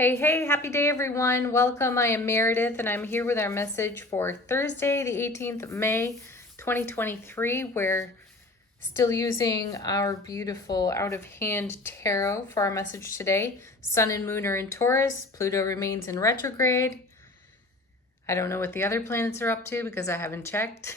Hey, happy day everyone. Welcome. I am Meredith and I'm here with our message for Thursday, the 18th of May, 2023. We're still using our beautiful out of hand tarot for our message today. Sun and moon are in Taurus. Pluto remains in retrograde. I don't know what the other planets are up to because I haven't checked.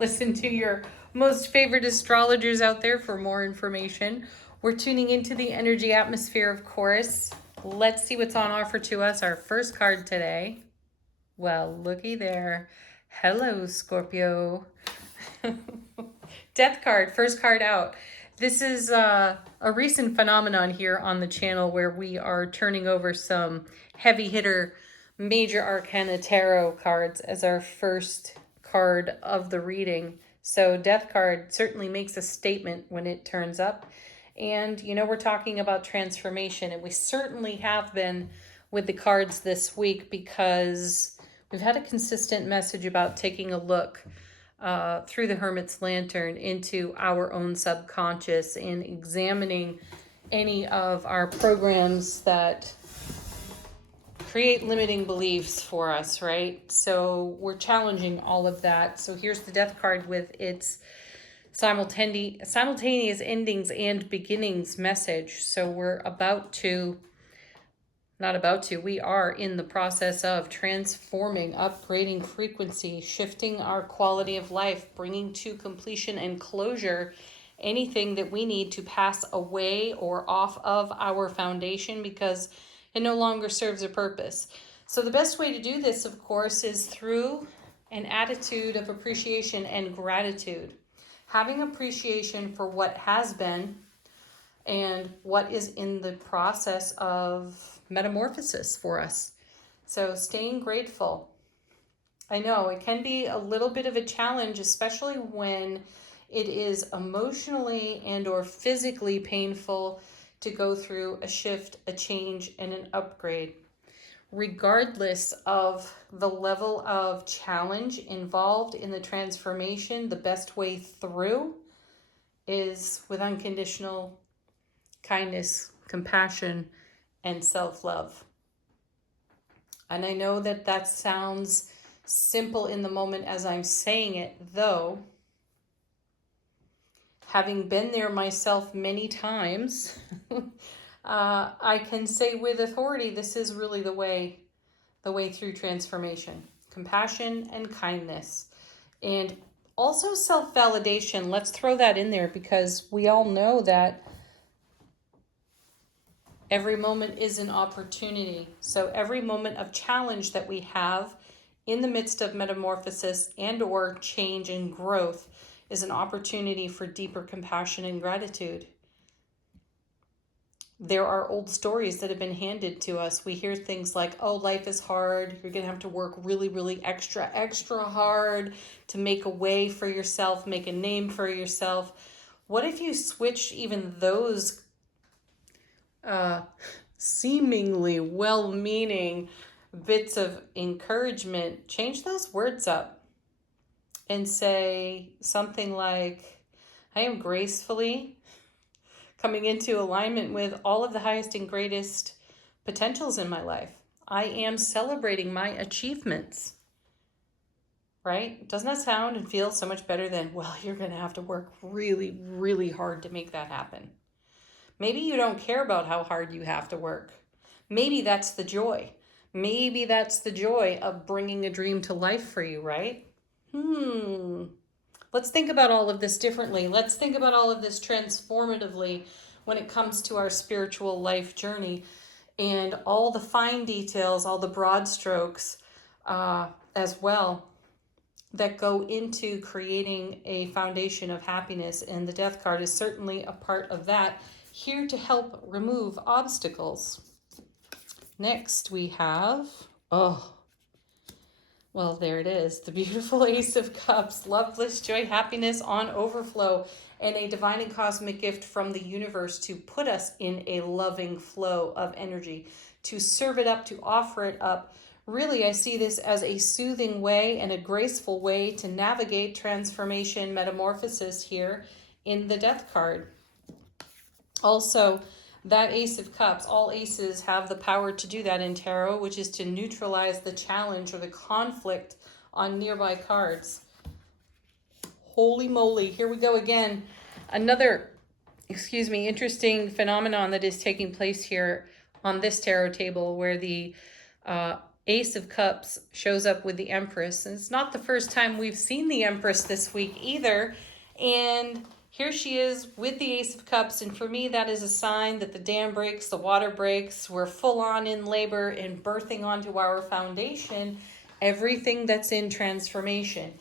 Listen to your most favorite astrologers out there for more information. We're tuning into the energy atmosphere, of course. Let's see what's on offer to us. Our first card today. Well, looky there. Hello, Scorpio. Death card, first card out. This is a recent phenomenon here on the channel where we are turning over some heavy hitter major arcana tarot cards as our first card of the reading. So death card certainly makes a statement when it turns up. And, we're talking about transformation, and we certainly have been with the cards this week because we've had a consistent message about taking a look through the Hermit's Lantern into our own subconscious and examining any of our programs that create limiting beliefs for us, right? So we're challenging all of that. So here's the death card with its simultaneous endings and beginnings message. So we are in the process of transforming, upgrading frequency, shifting our quality of life, bringing to completion and closure anything that we need to pass away or off of our foundation because it no longer serves a purpose. So the best way to do this, of course, is through an attitude of appreciation and gratitude. Having appreciation for what has been and what is in the process of metamorphosis for us. So staying grateful. I know it can be a little bit of a challenge, especially when it is emotionally and or physically painful to go through a shift, a change, and an upgrade. Regardless of the level of challenge involved in the transformation, the best way through is with unconditional kindness, compassion, and self-love. And I know that sounds simple in the moment as I'm saying it, though, having been there myself many times, I can say with authority, this is really the way through transformation. Compassion and kindness. And also self-validation. Let's throw that in there because we all know that every moment is an opportunity. So every moment of challenge that we have in the midst of metamorphosis and or change and growth is an opportunity for deeper compassion and gratitude. There are old stories that have been handed to us. We hear things like, oh, life is hard. You're going to have to work really, really extra hard to make a way for yourself, make a name for yourself. What if you switched even those seemingly well-meaning bits of encouragement, change those words up and say something like, I am gracefully coming into alignment with all of the highest and greatest potentials in my life. I am celebrating my achievements, right? Doesn't that sound and feel so much better than, well, you're going to have to work really, really hard to make that happen. Maybe you don't care about how hard you have to work. Maybe that's the joy. Maybe that's the joy of bringing a dream to life for you, right? Let's think about all of this differently. Let's think about all of this transformatively when it comes to our spiritual life journey and all the fine details, all the broad strokes as well that go into creating a foundation of happiness. And the death card is certainly a part of that, here to help remove obstacles. Next we have, well, there it is. The beautiful Ace of Cups, love, bliss, joy, happiness on overflow, and a divine and cosmic gift from the universe to put us in a loving flow of energy, to serve it up, to offer it up. Really, I see this as a soothing way and a graceful way to navigate transformation, metamorphosis here in the death card. Also, That Ace of Cups, all aces have the power to do that in tarot, which is to neutralize the challenge or the conflict on nearby cards. Holy moly, here we go again. Another, interesting phenomenon that is taking place here on this tarot table, where the Ace of Cups shows up with the Empress. And it's not the first time we've seen the Empress this week either. And here she is with the Ace of Cups. And for me, that is a sign that the dam breaks, the water breaks. We're full on in labor and birthing onto our foundation everything that's in transformation.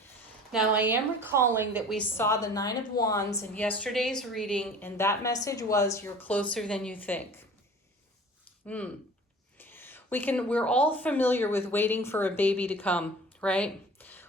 Now, I am recalling that we saw the Nine of Wands in yesterday's reading, and that message was, you're closer than you think. We're all familiar with waiting for a baby to come, right?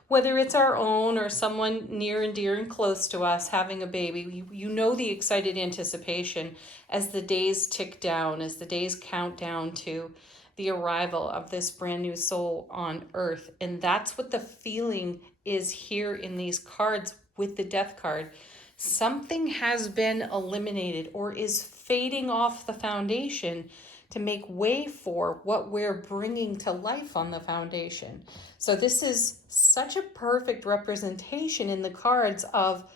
Whether it's our own or someone near and dear and close to us having a baby, you know the excited anticipation as the days tick down, as the days count down to the arrival of this brand new soul on earth. And that's what the feeling is here in these cards with the Death card. Something has been eliminated or is fading off the foundation to make way for what we're bringing to life on the foundation. So this is such a perfect representation in the cards of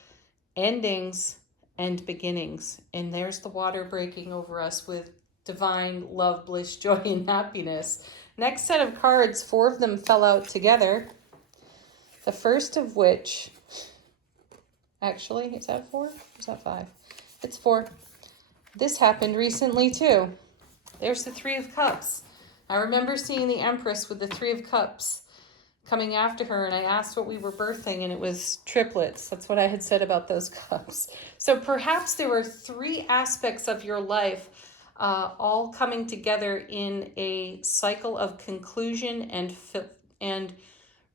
endings and beginnings. And there's the water breaking over us with divine love, bliss, joy, and happiness. Next set of cards, 4 of them fell out together. The first of which, actually, is that 4? Or is that 5? It's 4. This happened recently too. There's the 3 of Cups. I remember seeing the Empress with the 3 of Cups coming after her, and I asked what we were birthing, and it was triplets. That's what I had said about those cups. So perhaps there were 3 aspects of your life all coming together in a cycle of conclusion and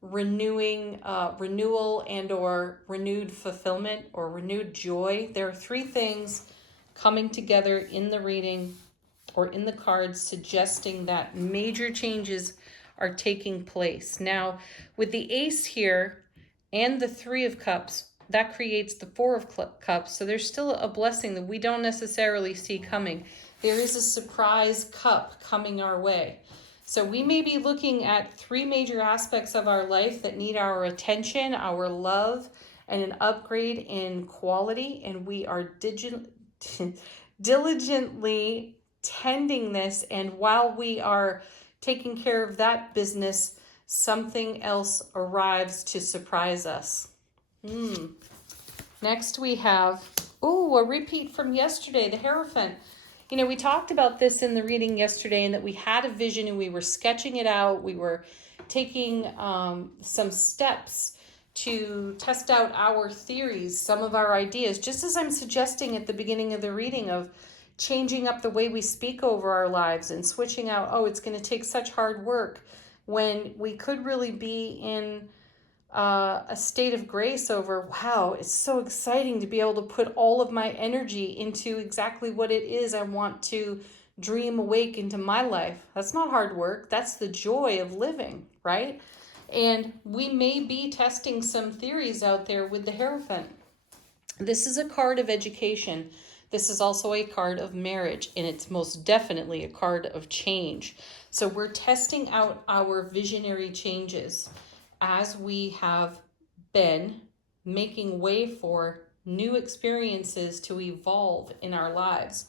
renewal and or renewed fulfillment or renewed joy. There are 3 things coming together in the reading or in the cards suggesting that major changes are taking place. Now, with the Ace here and the 3 of Cups, that creates the 4 of Cups. So there's still a blessing that we don't necessarily see coming. There is a surprise cup coming our way. So we may be looking at 3 major aspects of our life that need our attention, our love, and an upgrade in quality. And we are diligently tending this. And while we are taking care of that business, something else arrives to surprise us. Next we have, a repeat from yesterday, the Hierophant. You know, we talked about this in the reading yesterday and that we had a vision and we were sketching it out. We were taking some steps to test out our theories, some of our ideas, just as I'm suggesting at the beginning of the reading of changing up the way we speak over our lives and switching out, it's going to take such hard work, when we could really be in a state of grace over, wow, it's so exciting to be able to put all of my energy into exactly what it is I want to dream awake into my life. That's not hard work. That's the joy of living, right? And we may be testing some theories out there with the Hierophant. This is a card of education. This is also a card of marriage, and it's most definitely a card of change. So we're testing out our visionary changes as we have been making way for new experiences to evolve in our lives.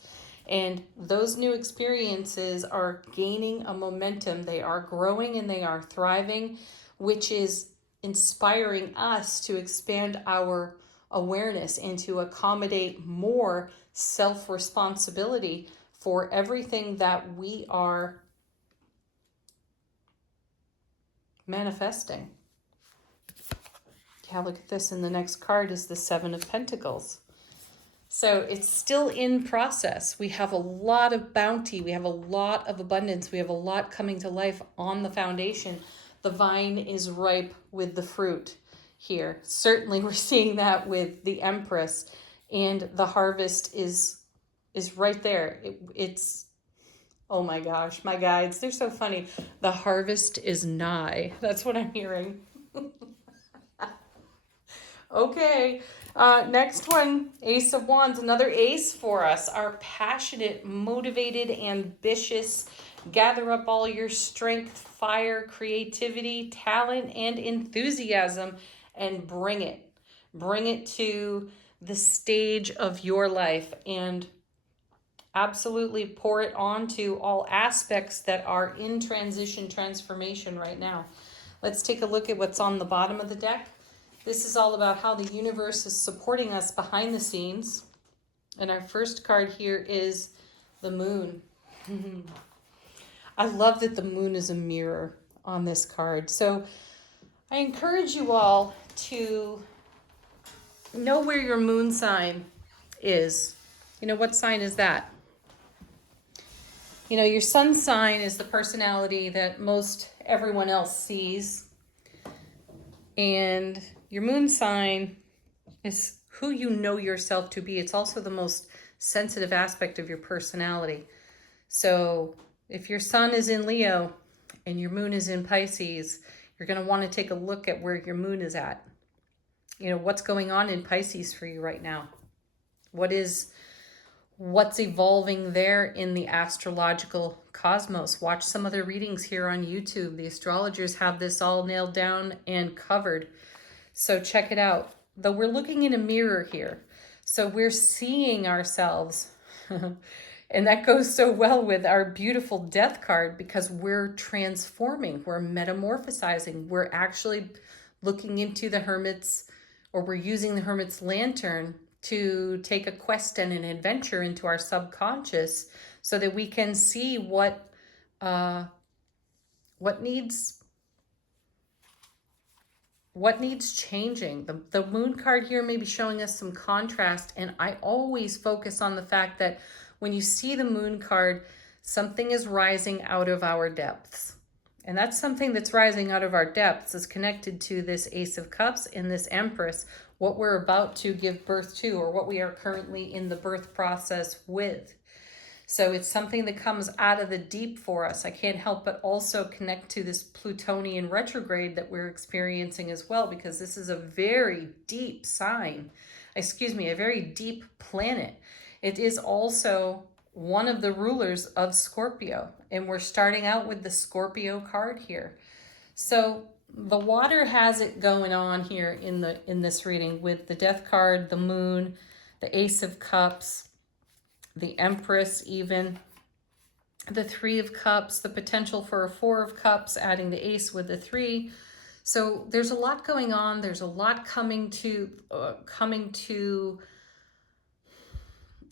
And those new experiences are gaining a momentum. They are growing and they are thriving, which is inspiring us to expand our awareness and to accommodate more self-responsibility for everything that we are manifesting. Yeah, look at this. And the next card is the 7 of Pentacles. So it's still in process. We have a lot of bounty. We have a lot of abundance. We have a lot coming to life on the foundation. The vine is ripe with the fruit here. Certainly we're seeing that with the Empress, and the harvest is right there. It's oh my gosh, my guides, they're so funny. The harvest is nigh. That's what I'm hearing. Okay. Next one, Ace of Wands, another ace for us. Our passionate, motivated, ambitious. Gather up all your strength, fire, creativity, talent, and enthusiasm and bring it. Bring it to the stage of your life and absolutely pour it onto all aspects that are in transition, transformation right now. Let's take a look at what's on the bottom of the deck. This is all about how the universe is supporting us behind the scenes. And our first card here is the moon. I love that the moon is a mirror on this card. So I encourage you all to know where your moon sign is. You know, what sign is that? You know, your sun sign is the personality that most everyone else sees. And your moon sign is who you know yourself to be. It's also the most sensitive aspect of your personality. So if your sun is in Leo and your moon is in Pisces, you're going to want to take a look at where your moon is at. You know, what's going on in Pisces for you right now? What's evolving there in the astrological cosmos? Watch some other readings here on YouTube. The astrologers have this all nailed down and covered. So check it out. Though we're looking in a mirror here. So we're seeing ourselves. And that goes so well with our beautiful death card because we're transforming, we're metamorphosizing, we're actually looking into the hermit's, or we're using the hermit's lantern to take a quest and an adventure into our subconscious so that we can see what needs changing. The moon card here may be showing us some contrast, and I always focus on the fact that when you see the moon card, something is rising out of our depths. And that's something that's rising out of our depths is connected to this Ace of Cups and this Empress, what we're about to give birth to or what we are currently in the birth process with. So it's something that comes out of the deep for us. I can't help but also connect to this Plutonian retrograde that we're experiencing as well, because this is a very deep sign, a very deep planet. It is also one of the rulers of Scorpio, and we're starting out with the Scorpio card here. So the water has it going on here in this reading with the Death card, the Moon, the Ace of Cups, the Empress, even the Three of Cups, the potential for a Four of Cups, adding the Ace with the Three. So there's a lot going on. There's a lot coming to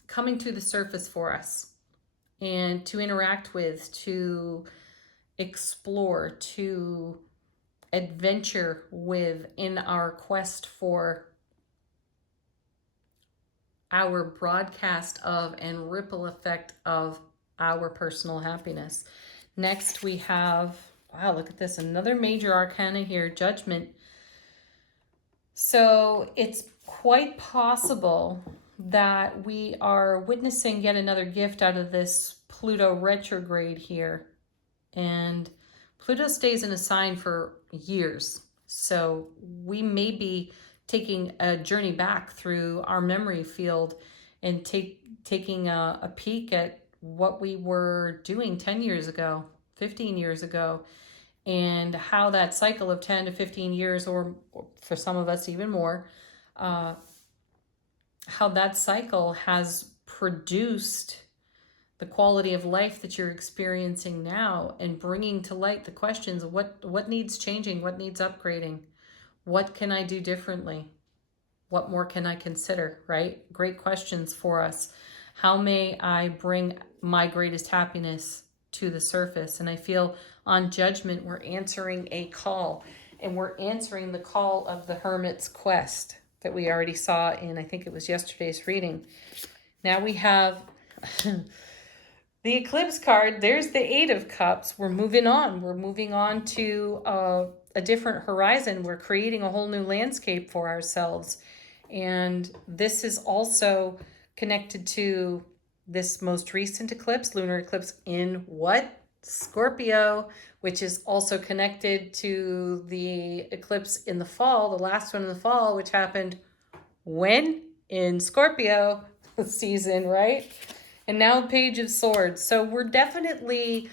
the surface for us and to interact with, to explore, to adventure with in our quest for our broadcast of and ripple effect of our personal happiness. Next we have, wow, look at this, another major arcana here, Judgment. So it's quite possible that we are witnessing yet another gift out of this Pluto retrograde here. And Pluto stays in a sign for years. So we may be taking a journey back through our memory field and taking a peek at what we were doing 10 years ago, 15 years ago, and how that cycle of 10 to 15 years, or for some of us even more, how that cycle has produced the quality of life that you're experiencing now, and bringing to light the questions of what needs changing, what needs upgrading, what can I do differently, what more can I consider, right? Great questions for us. How may I bring my greatest happiness to the surface? And I feel on Judgment, we're answering a call, and we're answering the call of the Hermit's quest that we already saw in, I think it was yesterday's reading. Now we have the Eclipse card. There's the Eight of Cups. We're moving on. We're moving on to a different horizon. We're creating a whole new landscape for ourselves. And this is also connected to this most recent eclipse, lunar eclipse in what? Scorpio, which is also connected to the eclipse in the fall, the last one in the fall, which happened when? In Scorpio season, right? And now Page of Swords. So we're definitely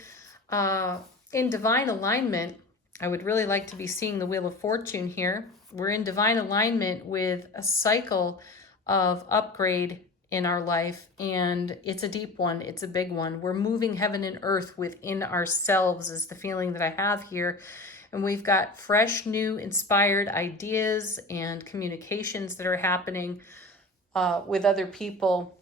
in divine alignment. I would really like to be seeing the Wheel of Fortune here. We're in divine alignment with a cycle of upgrade in our life, and it's a deep one. It's a big one. We're moving heaven and earth within ourselves is the feeling that I have here. And we've got fresh, new, inspired ideas and communications that are happening with other people,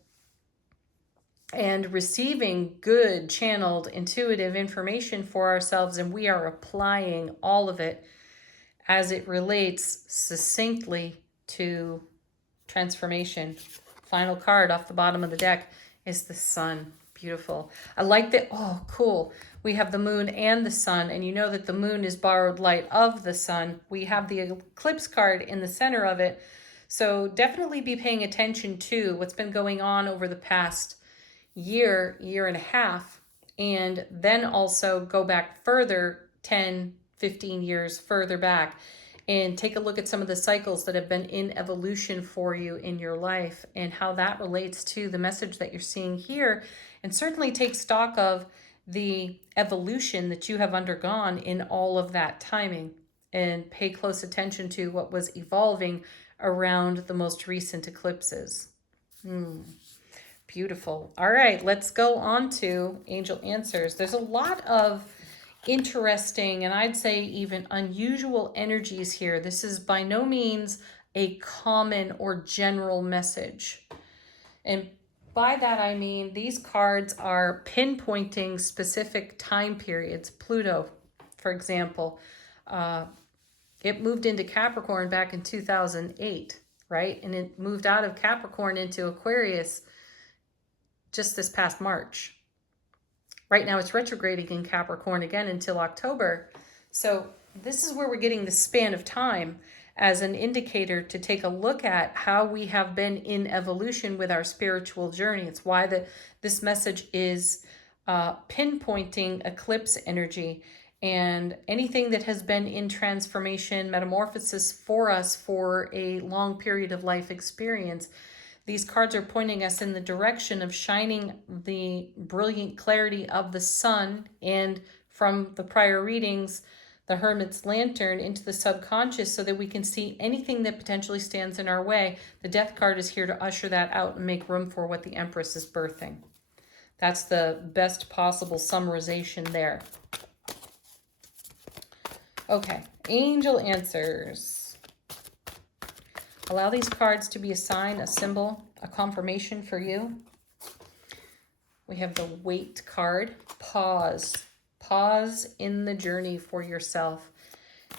and receiving good, channeled, intuitive information for ourselves, and we are applying all of it as it relates succinctly to transformation. Final card off the bottom of the deck is the sun. Beautiful. I like that. Oh, cool. We have the moon and the sun, and you know that the moon is borrowed light of the sun. We have the eclipse card in the center of it. So definitely be paying attention to what's been going on over the past year and a half, and then also go back further 10, 15 years further back and take a look at some of the cycles that have been in evolution for you in your life and how that relates to the message that you're seeing here, and certainly take stock of the evolution that you have undergone in all of that timing, and pay close attention to what was evolving around the most recent eclipses. Beautiful. All right, let's go on to angel answers. There's a lot of interesting, and I'd say even unusual energies here. This is by no means a common or general message. And by that I mean these cards are pinpointing specific time periods. Pluto, for example, it moved into Capricorn back in 2008, right? And it moved out of Capricorn into Aquarius just this past March. Right now it's retrograding in Capricorn again until October. So this is where we're getting the span of time as an indicator to take a look at how we have been in evolution with our spiritual journey. It's why this message is pinpointing eclipse energy and anything that has been in transformation, metamorphosis for us for a long period of life experience. These cards are pointing us in the direction of shining the brilliant clarity of the sun, and from the prior readings, the Hermit's Lantern, into the subconscious so that we can see anything that potentially stands in our way. The Death card is here to usher that out and make room for what the Empress is birthing. That's the best possible summarization there. Okay, angel answers. Allow these cards to be a sign, a symbol, a confirmation for you. We have the Wait card. Pause. Pause in the journey for yourself.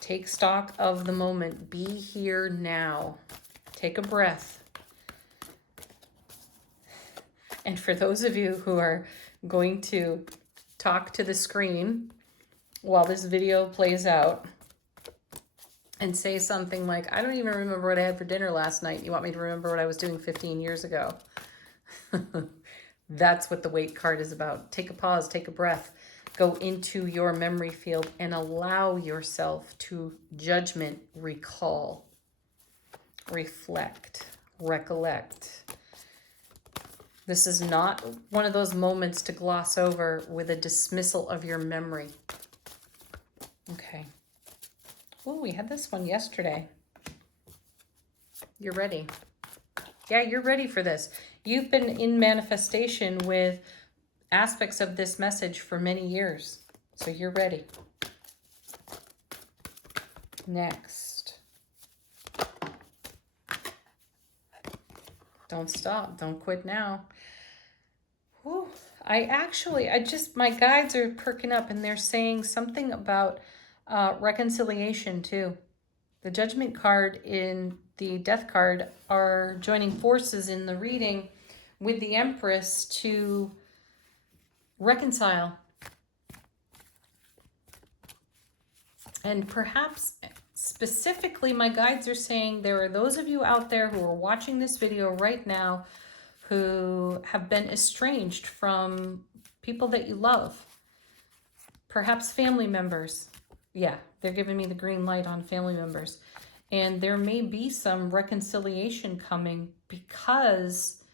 Take stock of the moment. Be here now. Take a breath. And for those of you who are going to talk to the screen while this video plays out, and say something like, I don't even remember what I had for dinner last night. You want me to remember what I was doing 15 years ago? That's what the Wait card is about. Take a pause, take a breath, go into your memory field and allow yourself to judgment, recall, reflect, recollect. This is not one of those moments to gloss over with a dismissal of your memory. Okay. Oh, we had this one yesterday. You're ready. Yeah, you're ready for this. You've been in manifestation with aspects of this message for many years. So you're ready. Next. Don't stop. Don't quit now. Whew. My guides are perking up and they're saying something about reconciliation too. The Judgment card in the Death card are joining forces in the reading with the Empress to reconcile. And perhaps specifically, my guides are saying there are those of you out there who are watching this video right now who have been estranged from people that you love. Perhaps family members. Yeah, they're giving me the green light on family members. And there may be some reconciliation coming because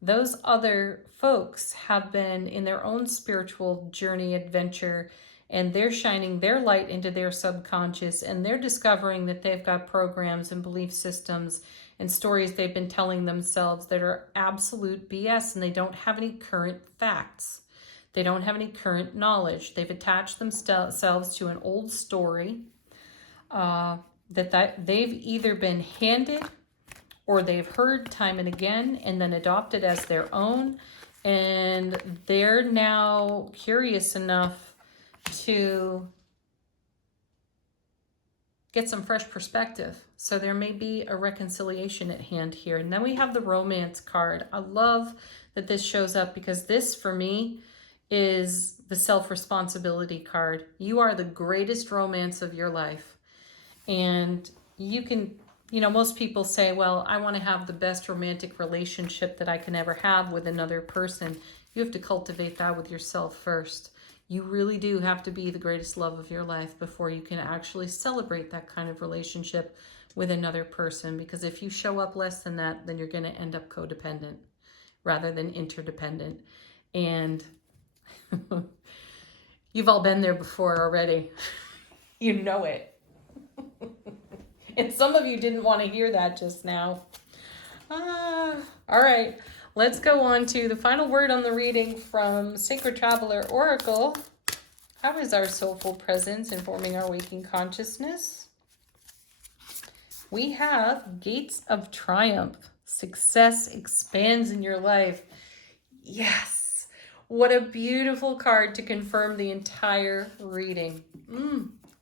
those other folks have been in their own spiritual journey adventure, and they're shining their light into their subconscious, and they're discovering that they've got programs and belief systems and stories they've been telling themselves that are absolute BS, and they don't have any current facts. They don't have any current knowledge. They've attached themselves to an old story that they've either been handed or they've heard time and again and then adopted as their own. And they're now curious enough to get some fresh perspective. So there may be a reconciliation at hand here. And then we have the romance card. I love that this shows up because this, for me, is the self-responsibility card. You are the greatest romance of your life. And you can, most people say, well, I want to have the best romantic relationship that I can ever have with another person. You have to cultivate that with yourself first. You really do have to be the greatest love of your life before you can actually celebrate that kind of relationship with another person. Because if you show up less than that, then you're going to end up codependent rather than interdependent. And you've all been there before already. You know it. And some of you didn't want to hear that just now. All right, let's go on to the final word on the reading from Sacred Traveler Oracle. How is our soulful presence informing our waking consciousness? We have Gates of Triumph. Success expands in your life. Yes. What a beautiful card to confirm the entire reading.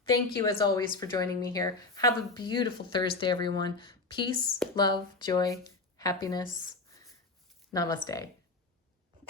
Thank you, as always, for joining me here. Have a beautiful Thursday, everyone. Peace, love, joy, happiness. Namaste.